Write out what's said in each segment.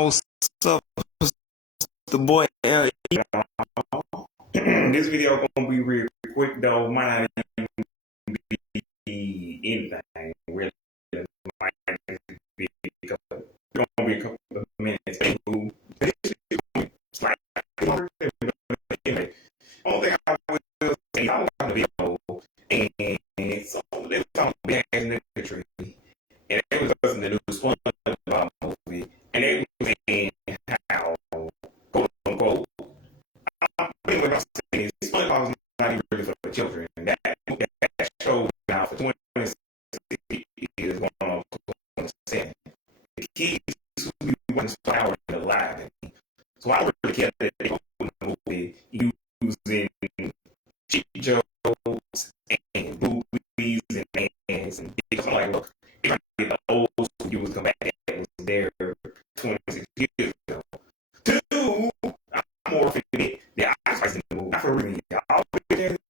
What's up? It's the boy L. This video gonna be real quick though. Might not be anything really. It might just be gonna be a couple of minutes. It's like only thing I will say, I watched the video and so they was talking bad in the country, and they was listening to the new SpongeBob movie, and they was saying how quote unquote. Anyway, I'm saying SpongeBob is not even really for the children. That show now for 26 years going on 27. The kids who be watching Flower and alive. So I don't really care that they open the movie using cheap jokes and movies and bands and because I'm like, look, they're trying to get the old school viewers come back that was there 26 years ago. Two, I'm more offended that I was in the movie. Not for real, y'all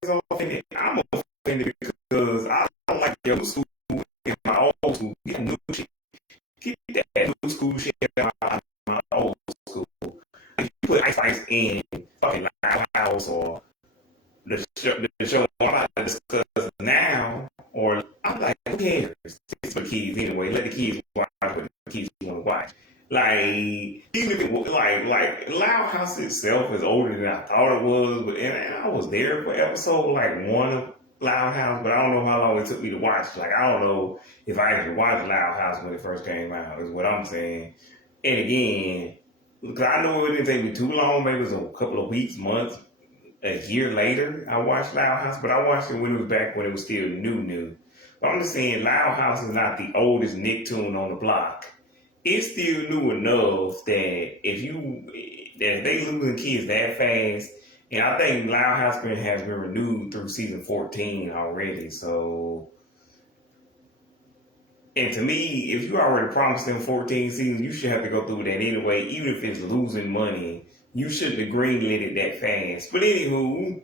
is offended. I'm offended because I don't like your new school and my old school. Get new shit. Keep that new school shit out of my old school. If you put Ice in fucking Loud House or the show I'm about to discuss now, or I'm like, who cares? It's for kids anyway. Let the kids watch what the kids want to watch. Like, even if it like Loud House itself is older than I thought it was, but and I was there for episode like one of Loud House, but I don't know how long it took me to watch. Like, I don't know if I actually watched Loud House when it first came out, is what I'm saying. And again, because I know it didn't take me too long, maybe it was a couple of weeks, months, a year later, I watched Loud House, but I watched it when it was back when it was still new. But I'm just saying, Loud House is not the oldest Nicktoon on the block. It's still new enough that if they losing kids that fast, and I think Loud House has been renewed through season 14 already. So, and to me, if you already promised them 14 seasons, you should have to go through that anyway, even if it's losing money. You shouldn't have greenlit it that fast. But anywho,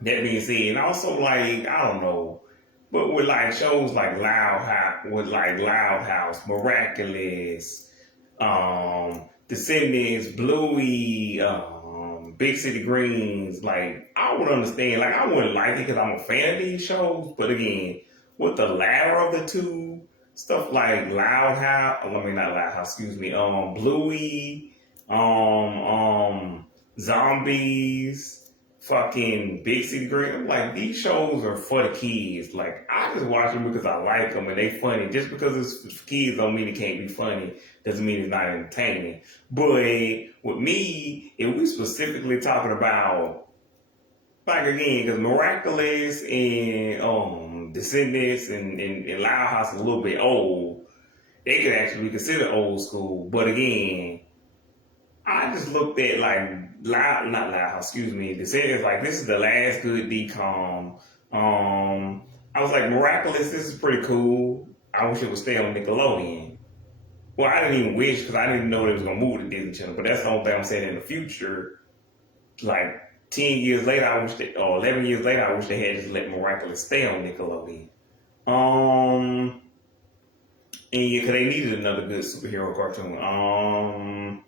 that being said, and also like, I don't know, but with like shows like Loud House, Miraculous, Descendants, Bluey, Big City Greens, like I would understand, like I wouldn't like it because I'm a fan of these shows, but again, with the latter of the two, stuff like Loud House, I mean not Loud House, excuse me, Bluey, Zombies, fucking Big City Greens. I'm like, these shows are for the kids. Like, I just watch them because I like them and they funny. Just because it's for kids don't mean it can't be funny. Doesn't mean it's not entertaining. But with me, if we specifically talking about, like again, because Miraculous and Descendants and Loud House is a little bit old, they could actually be considered old school. But again, I just looked at like not Loud House, excuse me. Descendants, like this is the last good decom. I was like, Miraculous, this is pretty cool. I wish it would stay on Nickelodeon. Well, I didn't even wish because I didn't know they was gonna move to Disney Channel. But that's the only thing I'm saying in the future. Like 10 years later, or 11 years later, I wish they had just let Miraculous stay on Nickelodeon. And yeah, because they needed another good superhero cartoon.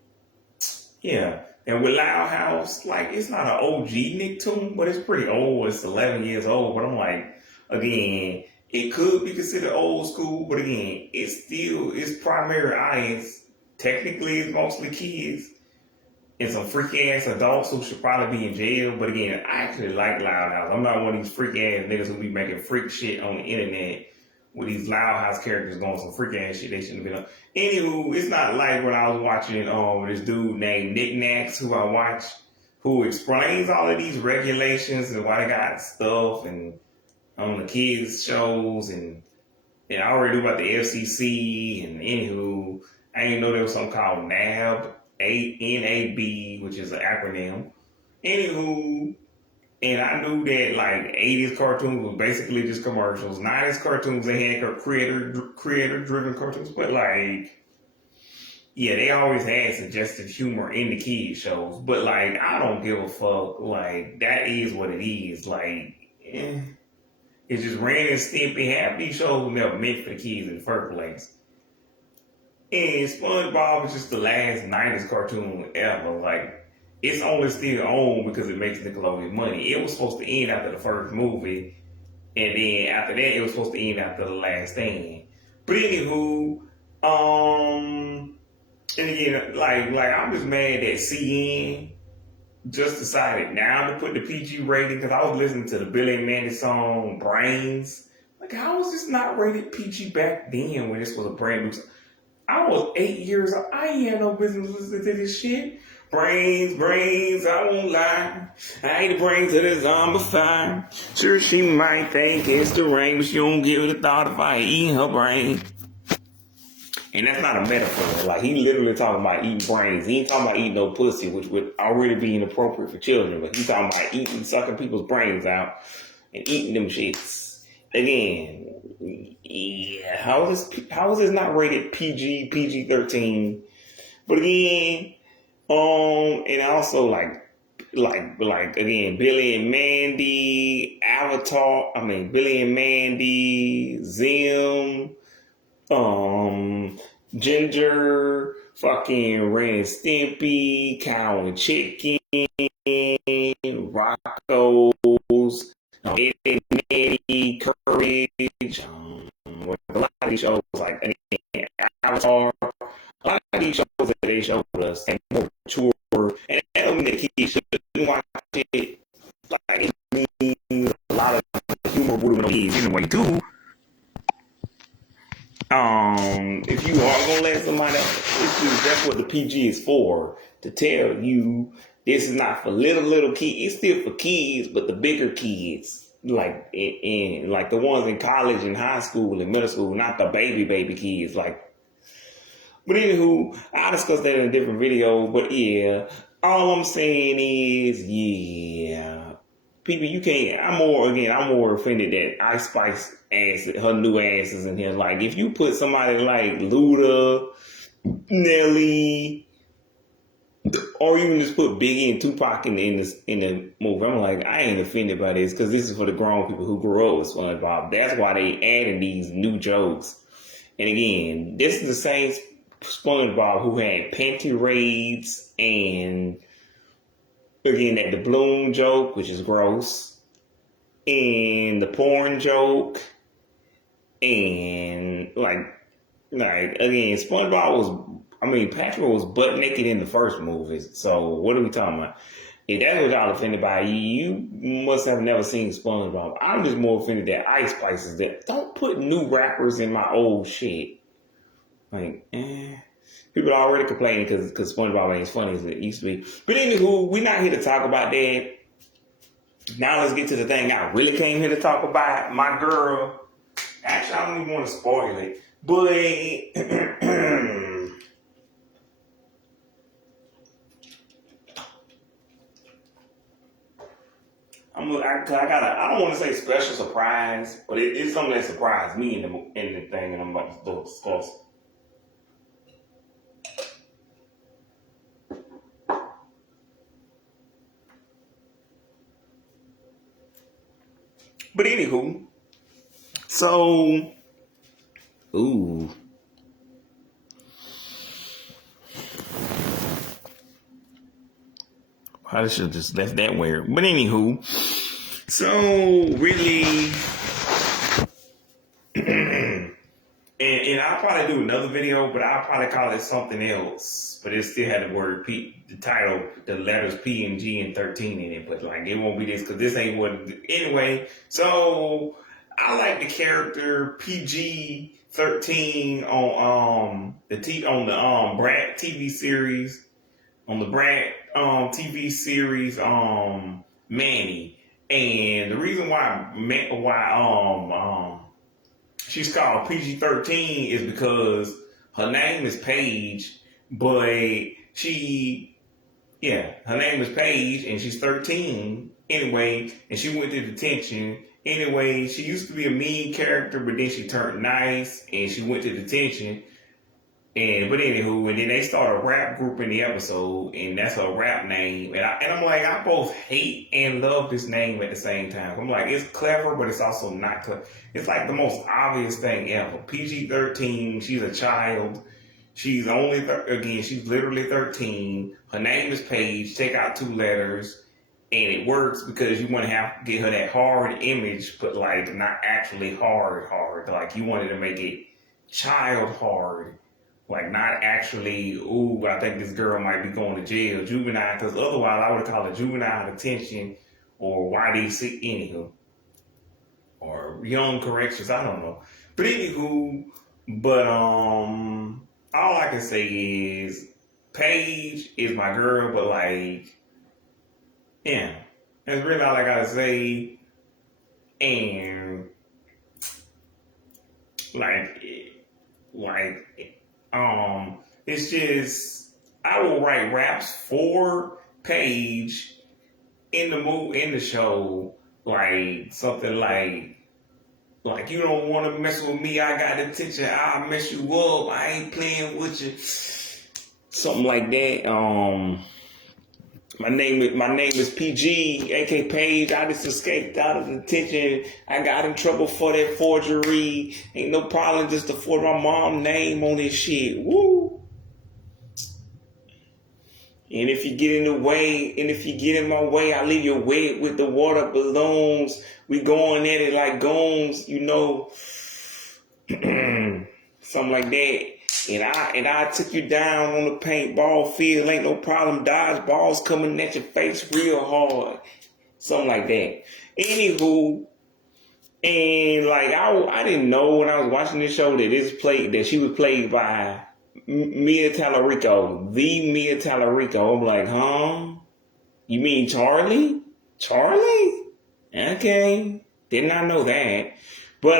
Yeah. And with Loud House, like, it's not an OG Nicktoon, but it's pretty old. It's 11 years old. But I'm like, again, it could be considered old school, but again, its primary audience technically is mostly kids and some freak ass adults who should probably be in jail. But again, I actually like Loud House. I'm not one of these freak ass niggas who be making freak shit on the internet with these Loud House characters going some freak ass shit they shouldn't have been on. Anywho, it's not like when I was watching this dude named Nick Nax who I watch, who explains all of these regulations and why they got stuff and on the kids shows and I already knew about the FCC and anywho, I didn't know there was something called NAB, NAB, which is an acronym. Anywho, and I knew that like 80s cartoons was basically just commercials. 90s cartoons, they had creator driven cartoons, but like, yeah, they always had suggestive humor in the kids shows. But like, I don't give a fuck. Like, that is what it is. Like, it's just Ren and Stimpy. Half these shows were never meant for the kids in the first place. And SpongeBob was just the last 90s cartoon ever. Like, it's only still on because it makes Nickelodeon money. It was supposed to end after the first movie, and then after that, it was supposed to end after The Last Stand. But anywho, and again, like I'm just mad that CN just decided now to put the PG rating because I was listening to the Billy and Mandy song Brains. Like, how was this not rated PG back then when this was a brand new song? I was 8 years old. I ain't had no business listening to this shit. Brains, I won't lie. I ain't the brains of the zombie. Sure, she might think it's the rain, but she don't give it a thought if I ain't eating her brain. And that's not a metaphor. Like, he literally talking about eating brains. He ain't talking about eating no pussy, which would already be inappropriate for children. But he's talking about eating, sucking people's brains out and eating them shits. Again, yeah, how is this not rated PG-13? But again, and also like again, Billy and Mandy, Billy and Mandy, Zim, Ginger, fucking Ren and Stimpy, Cow and Chicken, Rocco's, Eddie and Eddie, Courage, a lot of these shows, like, again, Avatar, a lot of these shows that they showed us and more mature, and I don't mean that kids shouldn't watch it, like, it means a lot of humor would have been kids anyway, too. If you are gonna let somebody else, that's what the PG is for, to tell you this is not for little kids. It's still for kids, but the bigger kids, like in like the ones in college and high school and middle school, not the baby kids. Like, but anywho, I'll discuss that in a different video. But yeah, all I'm saying is, yeah, people, you can't. I'm more offended that Ice Spice ass, her new ass is in here. Like, if you put somebody like Luda, Nelly, or even just put Biggie and Tupac in the movie, I'm like, I ain't offended by this because this is for the grown people who grew up with SpongeBob. That's why they added these new jokes. And again, this is the same SpongeBob who had panty raids and again that the balloon joke, which is gross, and the porn joke, and like again, SpongeBob was, Patrick was butt naked in the first movie. So what are we talking about? If that's what y'all offended by, you must have never seen SpongeBob. I'm just more offended that Ice Spice is that. Don't put new rappers in my old shit. Like, people are already complaining because SpongeBob ain't as funny as it used to be. But anywho, we're not here to talk about that. Now let's get to the thing I really came here to talk about. My girl. Actually, I don't even want to spoil it. But I don't want to say special surprise, but it's something that surprised me in the thing, and I'm about to discuss. But anywho, so, ooh. I should have just left that where. But anywho, so really, and I'll probably do another video, but I'll probably call it something else. But it still had the word P, the title, the letters P and G and 13 in it. But like, it won't be this because this ain't what. Anyway, so I like the character PG-13 on the Brat TV series. On the Brat TV series, Manny, and the reason why she's called PG-13 is because her name is Paige, but her name is Paige, and she's 13 anyway, and she went to detention. Anyway, she used to be a mean character, but then she turned nice, and she went to detention. But anywho, and then they start a rap group in the episode, and that's her rap name. And I'm like, I both hate and love this name at the same time. I'm like, it's clever, but it's also not clever. It's like the most obvious thing ever. PG-13, she's a child. She's again, she's literally 13. Her name is Paige. Take out two letters. And it works because you want to have to get her that hard image, but like not actually hard. Like you wanted to make it child hard. Like not actually, ooh, I think this girl might be going to jail, juvenile, because otherwise I would call it juvenile detention or YDC, anywho, or young corrections, I don't know. But anywho, but all I can say is Paige is my girl, but like, yeah, that's really all I gotta say. And like, it's just I will write raps for Paige in the show, like something like you don't want to mess with me, I got attention, I'll mess you up, I ain't playing with you, something like that. My name is PG, aka Page. I just escaped out of detention. I got in trouble for that forgery. Ain't no problem just to forge my mom's name on this shit. Woo! And if you get in the way, and if you get in my way, I leave you wet with the water balloons. We going at it like goons, you know, something like that. And I took you down on the paintball field. Ain't no problem. Dodge balls coming at your face real hard. Something like that. Anywho, and like I didn't know when I was watching this show that she was played by Mia Tallarico, the Mia Tallarico. I'm like, huh? You mean Charlie? Charlie? Okay. Did not know that. But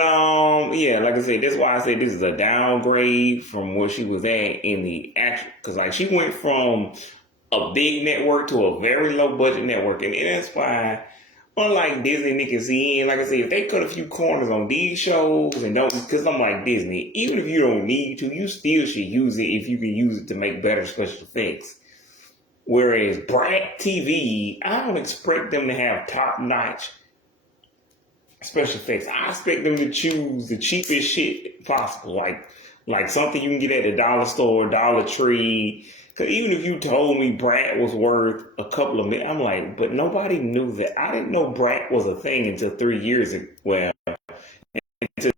yeah, like I said, that's why I said this is a downgrade from where she was at in the action. Because like she went from a big network to a very low budget network, and that's why, unlike Disney, Nick and CN, like I said, if they cut a few corners on these shows and don't, because I'm like Disney, even if you don't need to, you still should use it if you can use it to make better special effects. Whereas Brat TV, I don't expect them to have top notch special effects. I expect them to choose the cheapest shit possible, like something you can get at the dollar store, Dollar Tree. Because even if you told me Brat was worth a couple of million, I'm like, but nobody knew that. I didn't know Brat was a thing until 3 years ago. Well, until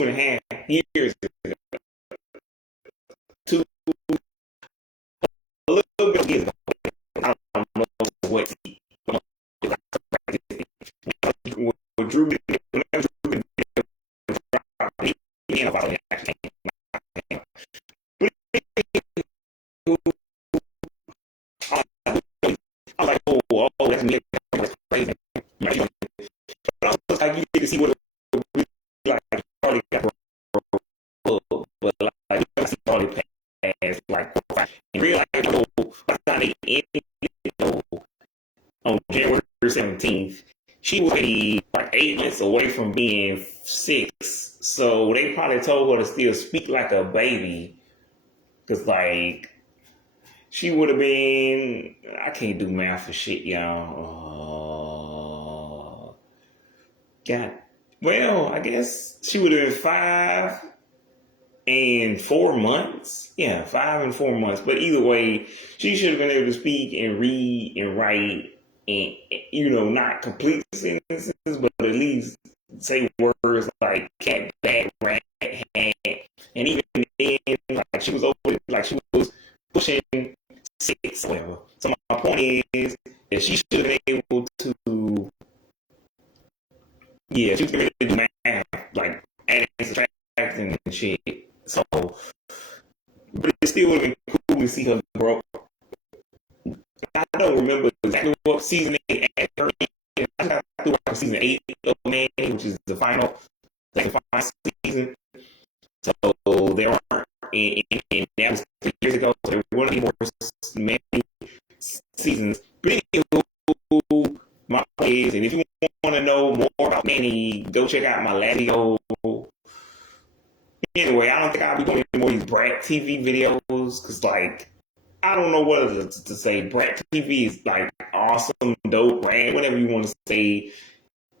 2.5 years ago. A little bit of years ago. I don't know what Drew did. I was like, oh, that's me. That's crazy. But I was like, you get to see what it really like. Charlie got but like, you see Charlie pass like, in real life, by the time they ended, on January 17th, she was like 8 months away from being 6. So they probably told her to still speak like a baby. Because, like, she would have been, I can't do math for shit, y'all. God. Well, I guess she would have been 5 and 4 months. Yeah, 5 and 4 months. But either way, she should have been able to speak and read and write and, not complete sentences, but at least say words like cat, bat, rat, hat. And even then, like she was over, like she was pushing 6 or whatever. So my point is that she should have been able to, yeah, she was able to do math, like adding, subtracting and shit. So, but it still would have been cool to see her grow. I don't remember exactly what season they had her in. I got through season 8 of Man, which is the final season. So there aren't, and that was 3 years ago. So there wouldn't be more many seasons. But anywho, my place, and if you want to know more about Manny, go check out my last video. Anyway, I don't think I'll be doing any more of these Brat TV videos because, like, I don't know what to say. Brat TV is like awesome, dope, brand, whatever you want to say.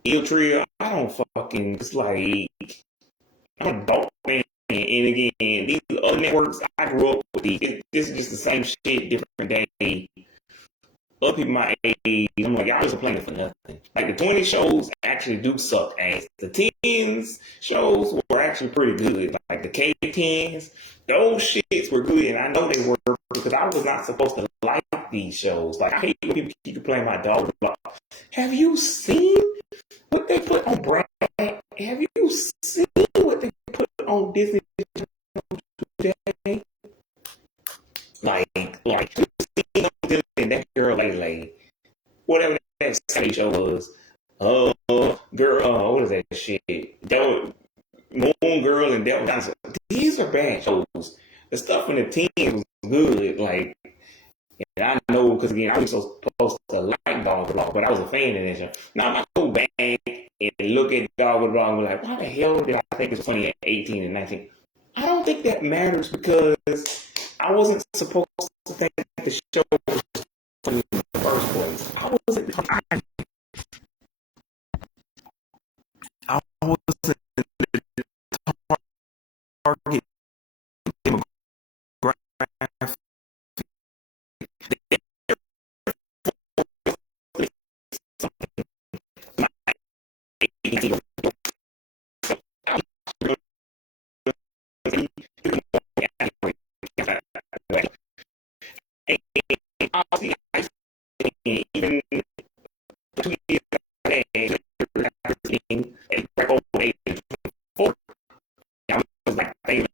Ill Trio, I don't fucking, it's like, I'm an adult man and again, these other networks, I grew up with these. This is just the same shit, different day. Other people my age, I'm like, y'all just playing it for nothing. Like the 20 shows actually do suck ass. The 10s shows were actually pretty good. Like the K10s, those shits were good, and I know they were because I was not supposed to like these shows. Like I hate when people keep playing my dog. Have you seen what they put on Brad? Have you seen what they put on Disney today? Like you seen them that girl Lay, whatever that Sunday show was. Girl, what is that shit? That was Moon Girl and Devil Dinosaur. These are bad shows. The stuff in the teens was good. Like, and I know because again, I was supposed to like Dog with Dog, but I was a fan of that show. Now I go back and look at Dog with Dog and be like, why the hell did I think it's funny at 18 and 19? I don't think that matters because I wasn't supposed to think the show was funny in the first place. I wasn't the target demographic. Even 2 years ago, I was like famous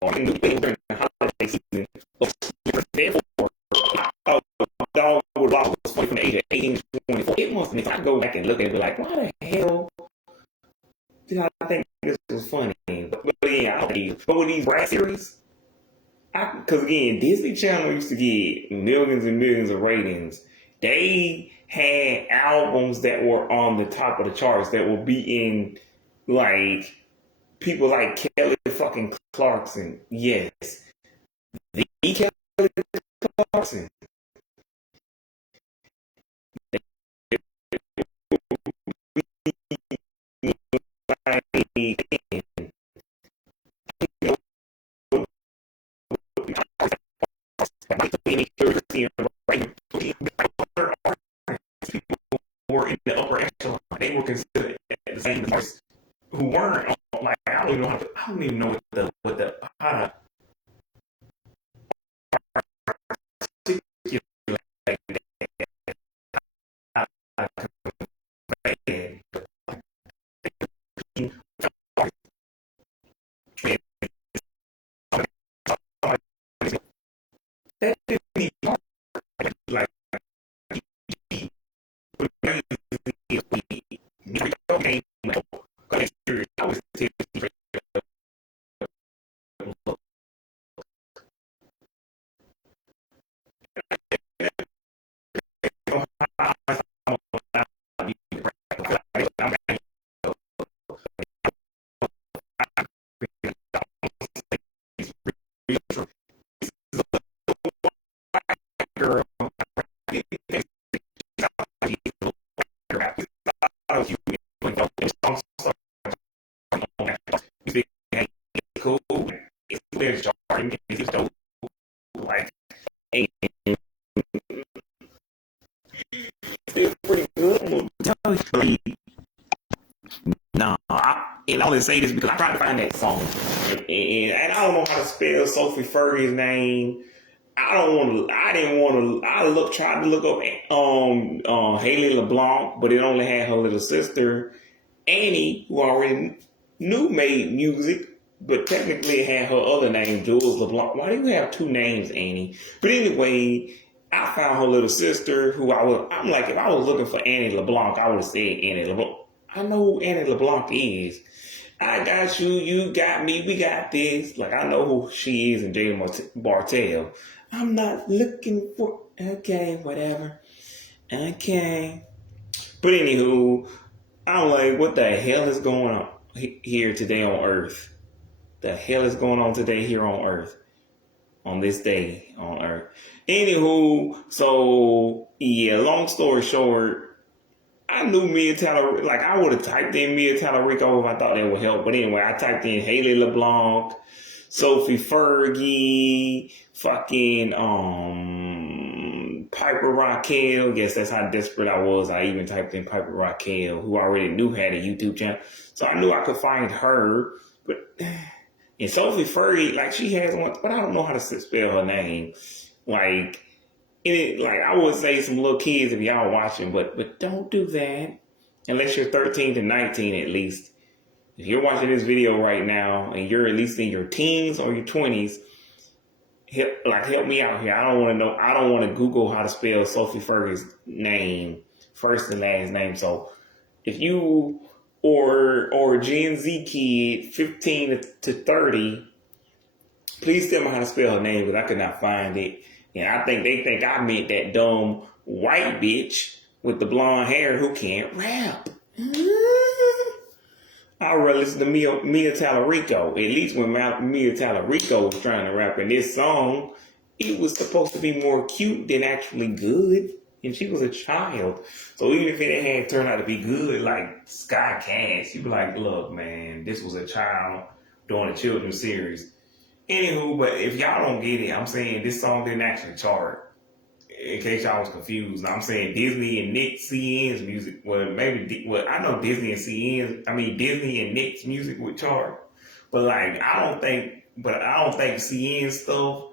or new things during the holiday season. Therefore, Dog would walk was funny from the age of 18 to 24. It must be. I go back and look at it and be like, why the hell did I think this was funny? But yeah, but with these Brad series, because again, Disney Channel used to get millions and millions of ratings. They had albums that were on the top of the charts that were beating like people like Kelly fucking Clarkson. Yes, the Kelly Clarkson. Were in the upper echelon. They were considered the same as who weren't like I don't even know I don't even know what the how to that didn't even like I was girl. Cool. It's jarring. It's dope. Like, it's pretty good. No, and I only say this because I tried to find that song, and I don't know how to spell Sophie Fergie's name. I don't want to. I didn't want to. Tried to look up Haley LeBlanc, but it only had her little sister Annie, who I already knew made music, but technically it had her other name, Jules LeBlanc. Why do you have two names, Annie? But anyway, I found her little sister, who I'm like, if I was looking for Annie LeBlanc, I would have said Annie LeBlanc. I know who Annie LeBlanc is. I got you, you got me, we got this. Like, I know who she is and Jay Bartell. I'm not looking for, okay, whatever. Okay. But anywho, I'm like, what the hell is going on here today on Earth? The hell is going on today here on Earth? On this day on Earth. Anywho, so, yeah, long story short, I knew Mia Taylor, like I would have typed in Mia Tallarico if I thought that would help. But anyway, I typed in Haley LeBlanc, Sophie Fergie, fucking Piper Raquel. Guess that's how desperate I was. I even typed in Piper Raquel, who I already knew had a YouTube channel. So I knew I could find her. But and Sophie Fergie, like she has one, but I don't know how to spell her name. Like like I would say some little kids if y'all watching, but don't do that unless you're 13 to 19 at least. If you're watching this video right now and you're at least in your teens or your 20s, help me out here. I don't want to know. I don't want to Google how to spell Sophie Fergie's name, first and last name. So if you or Gen Z kid 15 to 30, please tell me how to spell her name because I could not find it. And I think they think I meant that dumb white bitch with the blonde hair who can't rap. I'd rather listen to Mia Tallarico. At least when Mia Tallarico was trying to rap in this song, it was supposed to be more cute than actually good. And she was a child. So even if it had turned out to be good, like Sky Cash, you'd be like, look, man, this was a child doing a children's series. Anywho, but if y'all don't get it, I'm saying this song didn't actually chart. In case y'all was confused, I'm saying Disney and Nick CN's music. Well, I know Disney and Disney and Nick's music would chart, but like I don't think CN stuff,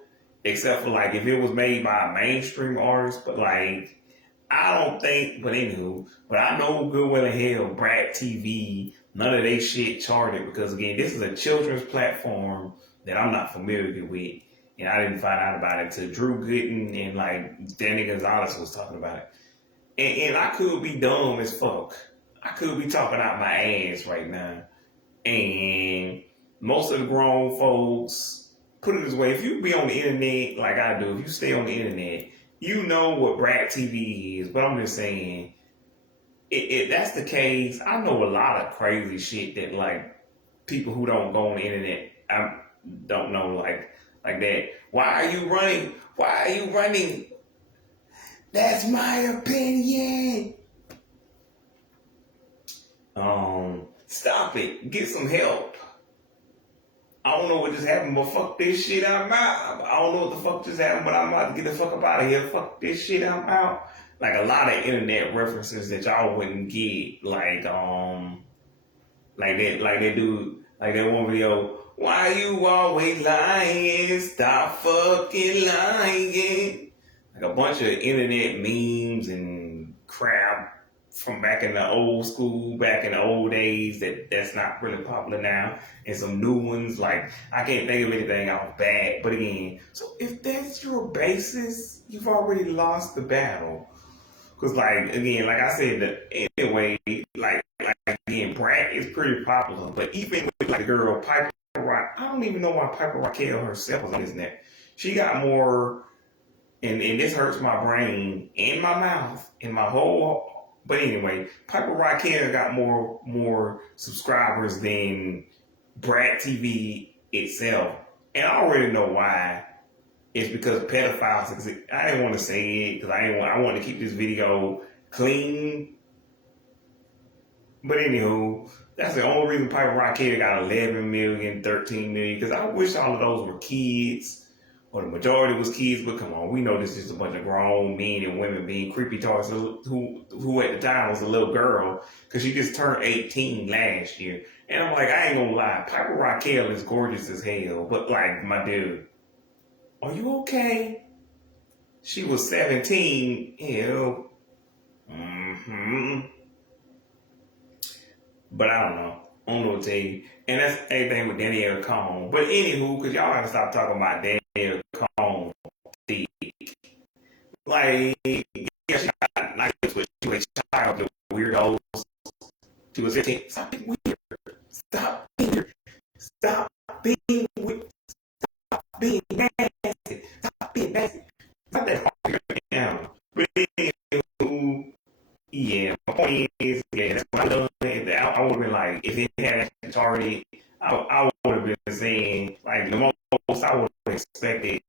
except for like if it was made by a mainstream artist. But like I don't think. But anywho, but I know good well in hell, Brat TV, none of they shit charted because again, this is a children's platform that I'm not familiar with. And I didn't find out about it until Drew Gooden and like Danny Gonzalez was talking about it. And I could be dumb as fuck. I could be talking out my ass right now. And most of the grown folks, put it this way, if you be on the internet like I do, if you stay on the internet, you know what Brat TV is. But I'm just saying, if that's the case, I know a lot of crazy shit that like people who don't go on the internet don't know like that. Why are you running? Why are you running? That's my opinion. Stop it. Get some help. I don't know what just happened, but fuck this shit, I'm out. I don't know what the fuck just happened, but I'm about to get the fuck up out of here. Fuck this shit, I'm out. Like a lot of internet references that y'all wouldn't get, like they do, like that one video. Why you always lying? Stop fucking lying. Like a bunch of internet memes and crap from back in the old school, back in the old days that's not really popular now. And some new ones, like I can't think of anything off bat. But again, so if that's your basis, you've already lost the battle. Because like I said, anyway, like again, Brat is pretty popular. But even with like the girl Piper, I don't even know why Piper Raquel herself was on this net. She got more, and this hurts my brain and my mouth and my whole. But anyway, Piper Raquel got more subscribers than Brat TV itself, and I already know why. It's because pedophiles. I didn't want to say it because I want to keep this video clean. But anywho, that's the only reason Piper Raquel got 11 million, 13 million. Because I wish all of those were kids, or the majority was kids. But come on, we know this is a bunch of grown men and women being creepy tards who at the time was a little girl because she just turned 18 last year. And I'm like, I ain't gonna lie, Piper Raquel is gorgeous as hell. But like, my dude, are you okay? She was 17. Hell. But I don't know. I don't know what to tell you. And that's everything with Danielle Cohn. But anywho, because y'all gotta stop talking about Danielle Cohn. Like, yeah, she got nice, but she was a child of weirdos. She was 15. Stop being weird. Stop being weird. Stop being weird. Stop being nasty. Stop being nasty. Not that hard now. But anywho, yeah, my point is, yeah, that's what I done. I would have been like, if it had started, I would have been saying, like, the most I would have expected,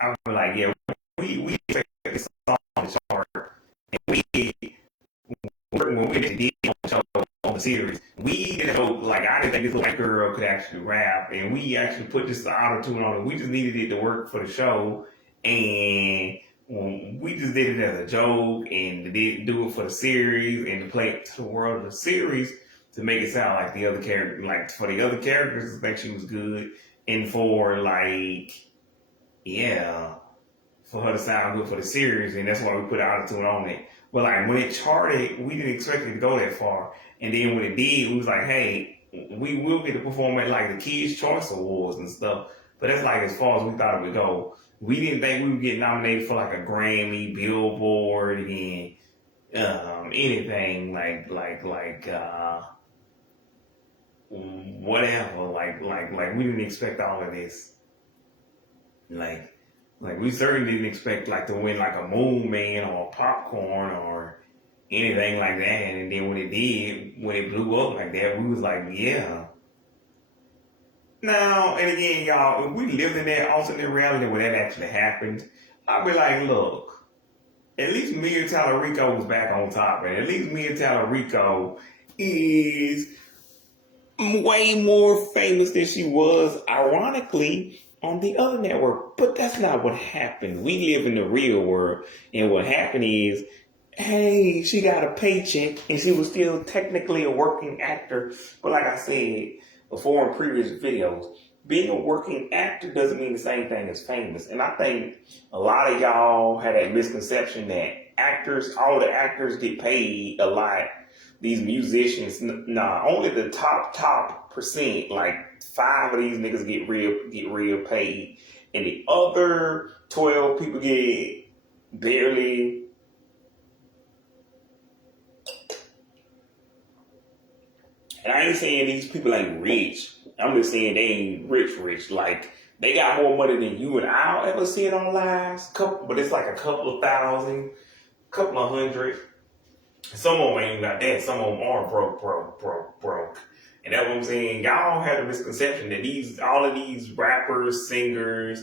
I would be like, yeah, we expect this song to chart, and we women did on the show, on the series. We didn't know, like, I didn't think this white girl could actually rap, and we actually put this auto-tune on it. We just needed it to work for the show, and we just did it as a joke, and didn't do it for the series, and to play it to the world of the series, to make it sound like the other character, like, for the other characters to think she was good, and for, like, yeah, for her to sound good for the series, and that's why we put auto-tune on it. But like when it charted, we didn't expect it to go that far. And then when it did, we was like, hey, we will get to perform at like the Kids' Choice Awards and stuff. But that's like as far as we thought it would go. We didn't think we would get nominated for like a Grammy, Billboard, and anything whatever. Like we didn't expect all of this. Like we certainly didn't expect like to win like a Moon Man or a Popcorn or anything like that. And then when it did, when it blew up like that, we was like, yeah. Now, and again, y'all, if we lived in that alternate reality where that actually happened, I'd be like, look, at least Mia Tallarico was back on top, and at least Mia Tallarico is way more famous than she was, ironically, on the other network. But that's not what happened. We live in the real world, and what happened is, hey, she got a paycheck, and she was still technically a working actor. But like I said before in previous videos, being a working actor doesn't mean the same thing as famous. And I think a lot of y'all had that misconception that actors, all the actors get paid a lot. These musicians, nah, only the top percent, like 5 of these niggas get real paid, and the other 12 people get barely. And I ain't saying these people ain't rich. I'm just saying they ain't rich. Like they got more money than you and I'll ever see it on lives. But it's like a couple of thousand, couple of hundred. Some of them ain't got that. Some of them are broke. And that's what I'm saying. Y'all have a misconception that all of these rappers, singers,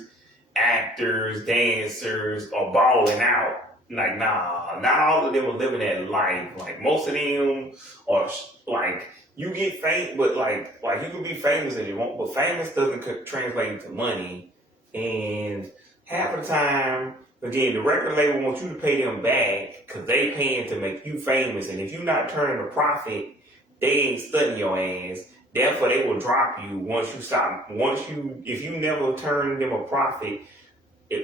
actors, dancers are balling out. Like, nah, not all of them are living that life. Like, most of them are, like, you get famous, but like you can be famous if you want, but famous doesn't translate into money. And half the time, again, the record label wants you to pay them back because they paying to make you famous. And if you're not turning a profit, they ain't studying your ass. Therefore, they will drop you if you never turn them a profit.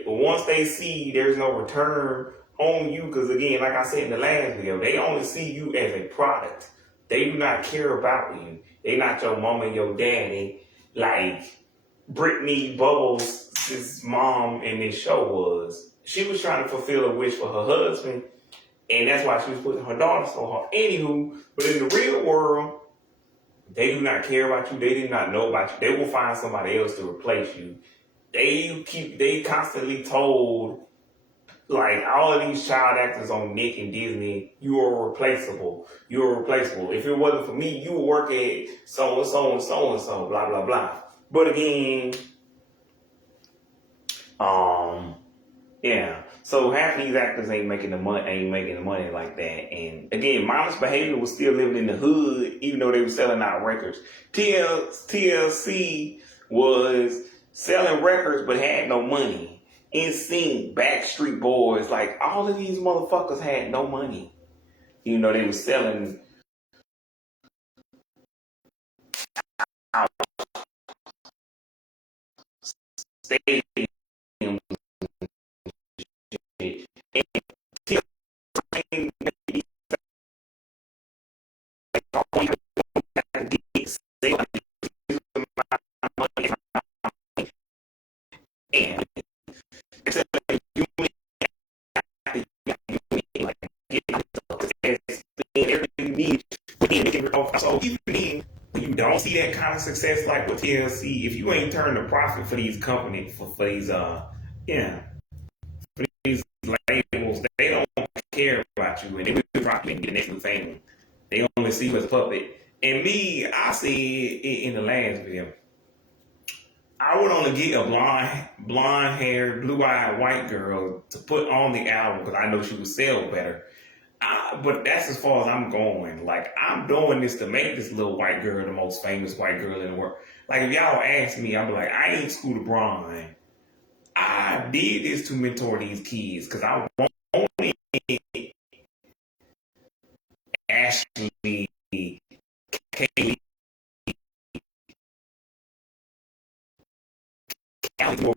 Once they see there's no return on you, because again, like I said in the last video, they only see you as a product. They do not care about you. They not your mama and your daddy like Brittany Bubbles' mom in this show was. She was trying to fulfill a wish for her husband, and that's why she was putting her daughter so hard. Anywho, but in the real world, they do not care about you. They do not know about you. They will find somebody else to replace you. They constantly told, like, all of these child actors on Nick and Disney, you are replaceable. You are replaceable. If it wasn't for me, you would work at so and so and so and so, blah, blah, blah. But again, yeah. So half of these actors ain't making the money like that. And again, Mindless Behavior was still living in the hood, even though they were selling out records. TLC was selling records but had no money. NSYNC, Backstreet Boys, like all of these motherfuckers had no money. You know, they were selling out stadiums and shit. And so even then, you don't see that kind of success like with TLC. If you ain't turning a profit for these companies, for these for these labels, they don't care about you, and they will drop you and be the next new thing. They only see you as a puppet. And me, I said in the last video, I would only get a blonde haired, blue eyed white girl to put on the album because I know she would sell better. But that's as far as I'm going. Like, I'm doing this to make this little white girl the most famous white girl in the world. Like, if y'all ask me, I'm like, I ain't Scooter Braun. I did this to mentor these kids because I wanted Ashley, Kaylee, Callie, more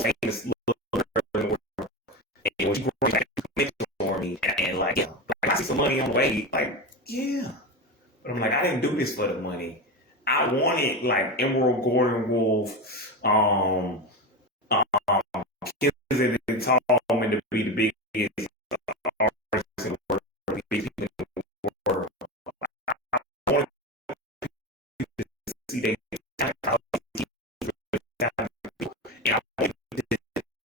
famous little girl in the world. And when she grows up, mentor me. And like, yeah, like, I see some money on the way. Like, yeah. But I'm like, I didn't do this for the money. I wanted like Emerald Gordon Wolf, Kids in the Tallman to be the biggest artists in the world, the biggest people in the world. I wanted to see they and I wanted to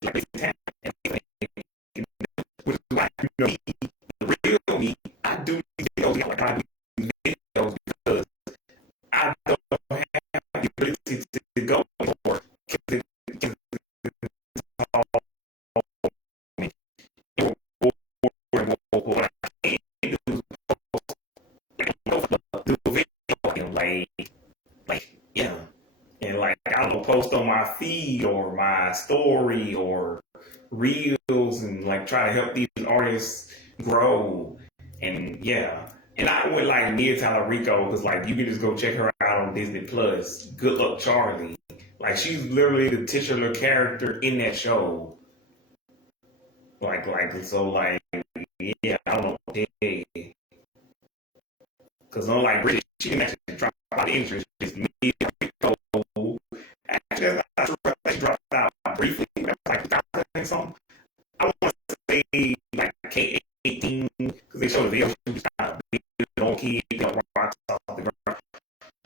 like this talent. Which is like, me, the real me, I do these videos like I do these videos because I don't have the ability to go for it. Like, yeah, and like I don't know, post on my feed or my story or reels and like try to help these artists grow. And yeah, and I went like Nia Talarico because like you can just go check her out on Disney Plus. Good Luck Charlie. Like she's literally the titular character in that show. Like so like yeah, I don't know. Because unlike British, she didn't actually drop out of interest. Just me, actually, that's not true. I think she dropped out briefly. That was like 2000 and something. I want to say like K-18 because they showed the video. She was kind of big, little kid, you know, rocks off the ground.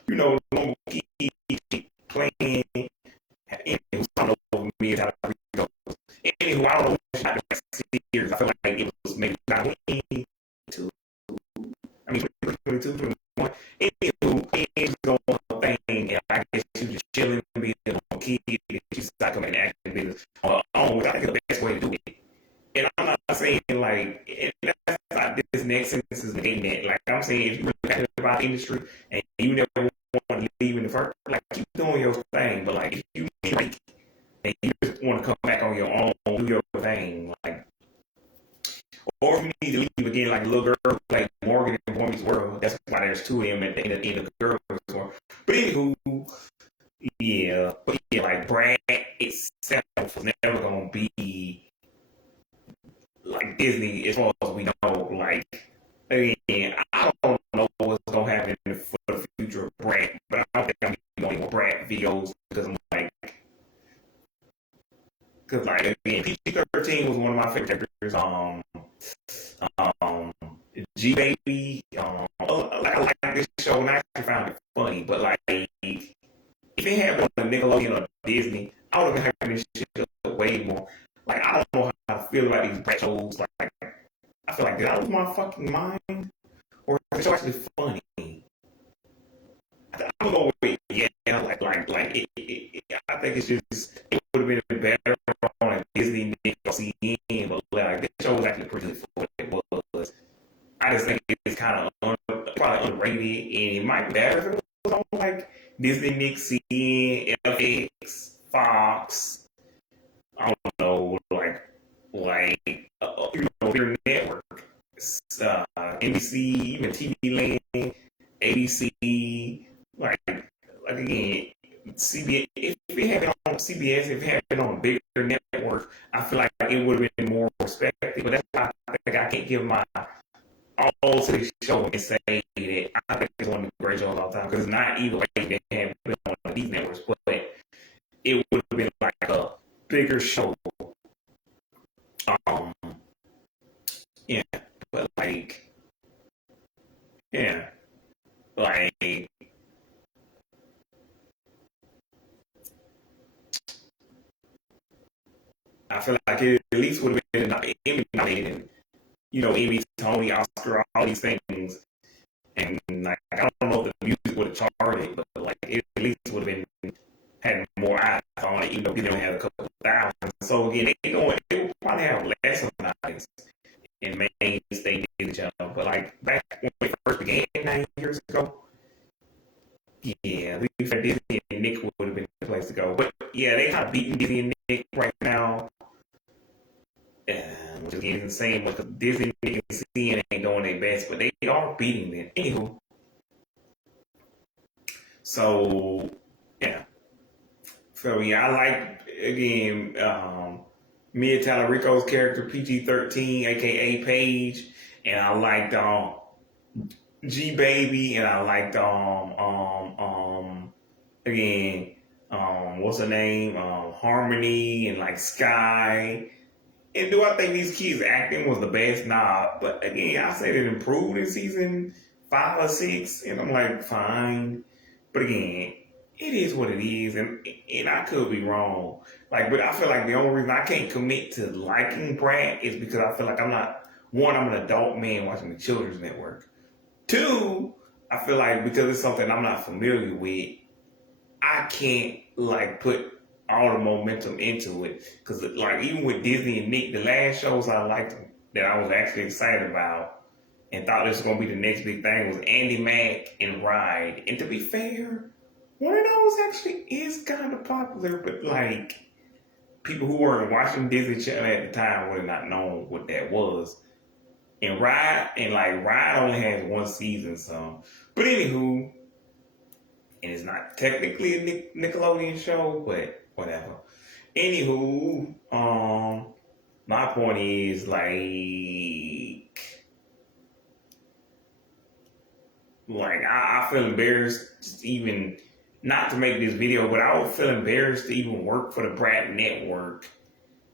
You know, little kid playing. And it was kind of me and how it goes. Anywho, I don't know if not the series. I feel like it was maybe 22. I mean, 22, 21. Anywho, it's going thing, and I guess she was just chilling, being a kid, and she started coming in acting business on her own, which I think is the best way to do it. And I'm not saying, like, that's not this next sentence is the internet. Like, I'm saying, if you're really passionate about the industry, and you never want to leave in the first, like, keep doing your thing, but, like, if you like, and you just want to come back on your own, do your thing, like, or if you need to leave again, like a little girl, like Morgan in Boy Meets World. That's why there's two of them at the end of the girls' one. But anywho, yeah, but yeah, like Brad itself was never gonna be like Disney as far as we know. Like, again, I don't know what's gonna happen for the future of Brad, but I don't think I'm going more Brad videos because I'm like, because like again, PG-13 was one of my favorite characters. Um, G Baby. Like, I like this show, and I actually found it funny. But like, if it had been on Nickelodeon or Disney, I would have been having this shit way more. Like, I don't know how I feel about these brat shows. Like, I feel like did I lose my fucking mind, or is the show actually funny? I'm gonna go with yeah, I think it's just it would have been better on a Disney or CNN, but like this show was actually pretty good for what it was. I just think it's kind of probably underrated, and it might be better if it was on like Disney, Nick, CNN, FX, Fox. I don't know, their network, NBC, even TV Land, ABC, like again, CBS. If it had been on CBS, if it had been on a bigger network, I feel like it would have been more respected. But that's why I think I can't give my all to this show and say that I think it's one of the great shows of all time because it's not either way they have been on these networks, but it would have been like a bigger show. Um, yeah, but like, yeah, like I feel like it at least would have been Emmy nominated, Emmy, Tony, Oscar, all these things, and like I don't know if the music would have charted, but like it at least would have been had more eyes on it, they only had a couple of thousand. So again, they will probably have less eyes in mainstay ago. But yeah, they kind of beating Disney and Nick right now. Which is insane because Disney and CNN ain't doing their best, but they are beating them. Anywho, so yeah. So yeah, I like again Mia Tallarico's character PG-13, aka Paige, and I liked G Baby, and I liked again what's her name, Harmony, and like Sky. And do I think these kids acting was the best? Nah, but again, I said it improved in season 5 or 6, and I'm like, fine. But again, it is what it is, and I could be wrong. Like, but I feel like the only reason I can't commit to liking Brad is because I feel like I'm an adult man watching the Children's Network. 2, I feel like because it's something I'm not familiar with, I can't like put all the momentum into it. Because like even with Disney and Nick, the last shows I liked that I was actually excited about and thought this was going to be the next big thing was Andy Mack and Ride. And to be fair, one of those actually is kind of popular, but like people who weren't watching Disney Channel at the time would have not known what that was. And Ride only has 1 season, so. But anywho, and it's not technically a Nickelodeon show, but whatever. Anywho, my point is I feel embarrassed just even not to make this video, but I would feel embarrassed to even work for the Brat Network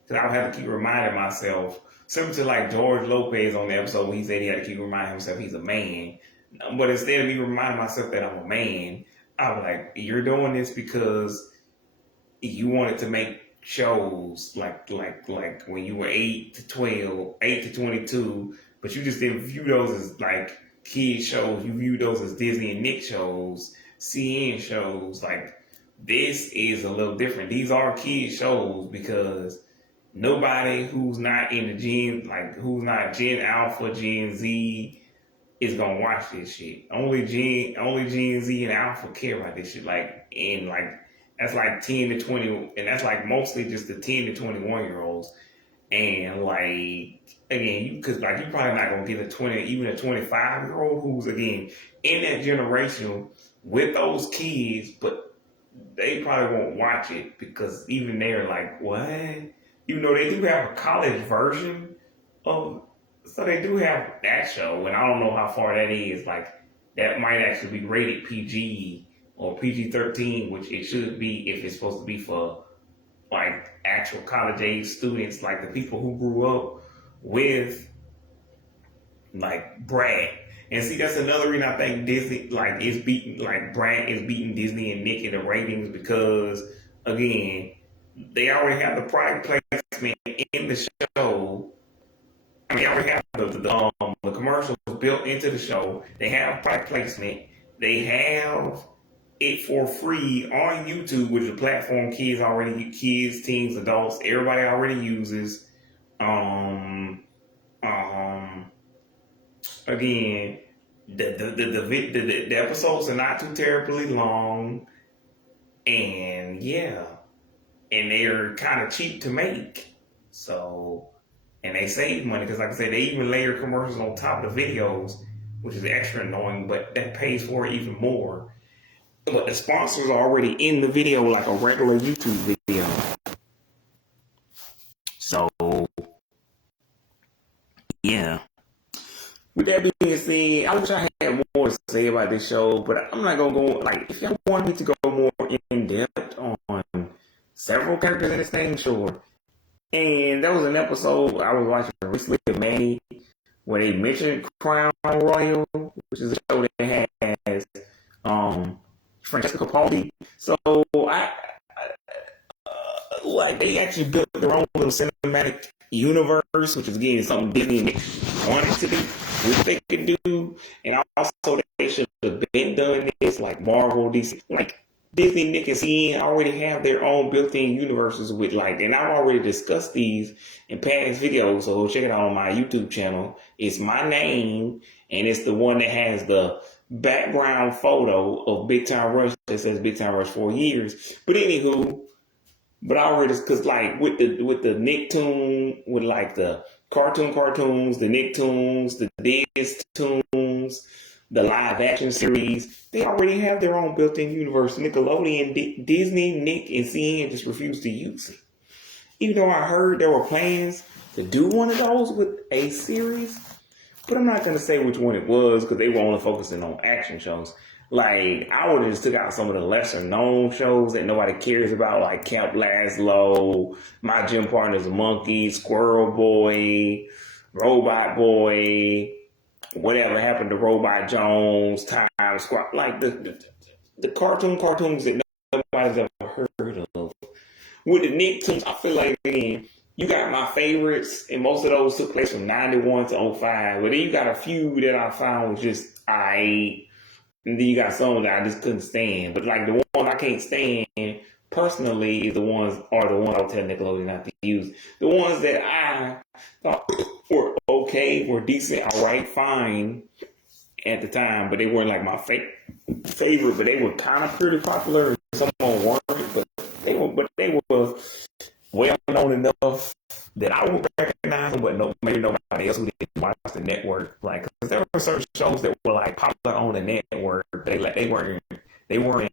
because I would have to keep reminding myself, similar to like George Lopez on the episode where he said he had to keep reminding himself he's a man. But instead of me reminding myself that I'm a man, I was like, you're doing this because you wanted to make shows like when you were 8 to 12, 8 to 22, but you just didn't view those as like kid shows. You view those as Disney and Nick shows, CN shows. Like this is a little different. These are kid shows because nobody who's not in the who's not Gen Alpha, Gen Z is gonna watch this shit. Only Gen Z and Alpha care about this shit. That's like 10 to 20, and that's like mostly just the 10 to 21-year-olds. And like again, you're probably not gonna get even a 25-year-old who's again in that generation with those kids, but they probably won't watch it because even they're like, what? Even though they do have a college version of. So they do have that show, and I don't know how far that is. Like, that might actually be rated PG or PG-13, which it should be if it's supposed to be for, like, actual college-age students, like the people who grew up with, like, Brad. And see, that's another reason I think Disney, Brad is beating Disney and Nick in the ratings because, again, they already have the product placement in the show. I mean, they already have the commercials built into the show. They have product placement. They have it for free on YouTube, which is a platform kids, teens, adults, everybody already uses. Again, the episodes are not too terribly long, and yeah, and they're kind of cheap to make. So. And they save money because, like I said, they even layer commercials on top of the videos, which is extra annoying, but that pays for it even more. But the sponsors are already in the video like a regular YouTube video. So, yeah. With that being said, I wish I had more to say about this show, but I'm not going to go, if y'all want me to go more in depth on several characters in this thing, sure. And there was an episode I was watching recently with Manny where they mentioned Crown Royal, which is a show that has Francesca Capaldi. So they actually built their own little cinematic universe, which is again something Disney wanted to do, which they could do, and also they should have been doing this like Marvel, DC, like. Disney, Nick, and CN already have their own built-in universes with and I've already discussed these in past videos, so check it out on my YouTube channel. It's my name, and it's the one that has the background photo of Big Time Rush that says Big Time Rush 4 years. But anywho, but I already because like with the Nicktoon, with like the cartoons, the Nicktoons, the Diz Tunes, the live action series, they already have their own built-in universe. Nickelodeon, Disney, Nick, and CN just refused to use it. Even though I heard there were plans to do one of those with a series, but I'm not going to say which one it was because they were only focusing on action shows. Like, I would have just took out some of the lesser known shows that nobody cares about, like Camp Laszlo, My Gym Partner's a Monkey, Squirrel Boy, Robot Boy, whatever happened to Robot Jones, Time Squad, like the cartoons that nobody's ever heard of. With the Nicktoons, I feel like, again, you got my favorites, and most of those took place from 91 to 05. But then you got a few that I found was just aight. And then you got some that I just couldn't stand. But like the one I can't stand personally is the ones I'll tell Nickelodeon not to use. The ones that I thought were okay, were decent, all right, fine at the time, but they weren't like my favorite, but they were kind of pretty popular. Some of them weren't, but they were well known enough that I would recognize them, but maybe nobody else who didn't watch the network. Like, cause there were certain shows that were like popular on the network. They weren't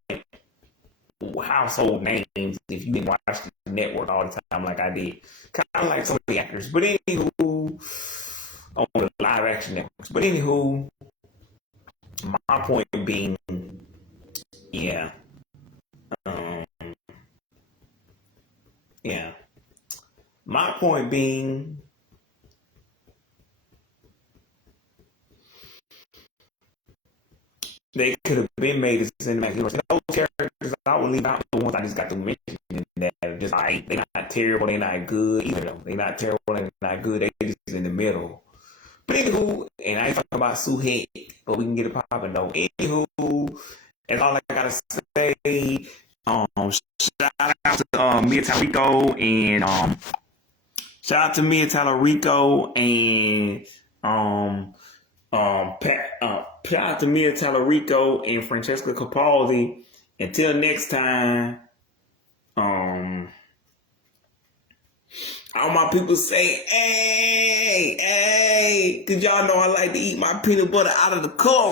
household names if you didn't watch the network all the time like I did. Kind of like some of the actors. But anywho, on the live action networks. But anywho, my point being, yeah. Yeah. My point being, they could have been made as cinematic universe. Those characters, I would leave out the ones I just got to mention. That just like, they're not terrible, they're not good either. Though. They're not terrible, they're not good. They just in the middle. But anywho, and I ain't talking about Suhet, but we can get it popping though. Anywho, that's all I gotta say. Shout out to Mia Tallarico and shout out to Mia Tallarico and shout out to Mia Tallarico and Francesca Capaldi. Until next time, all my people say, hey, cause y'all know I like to eat my peanut butter out of the cup.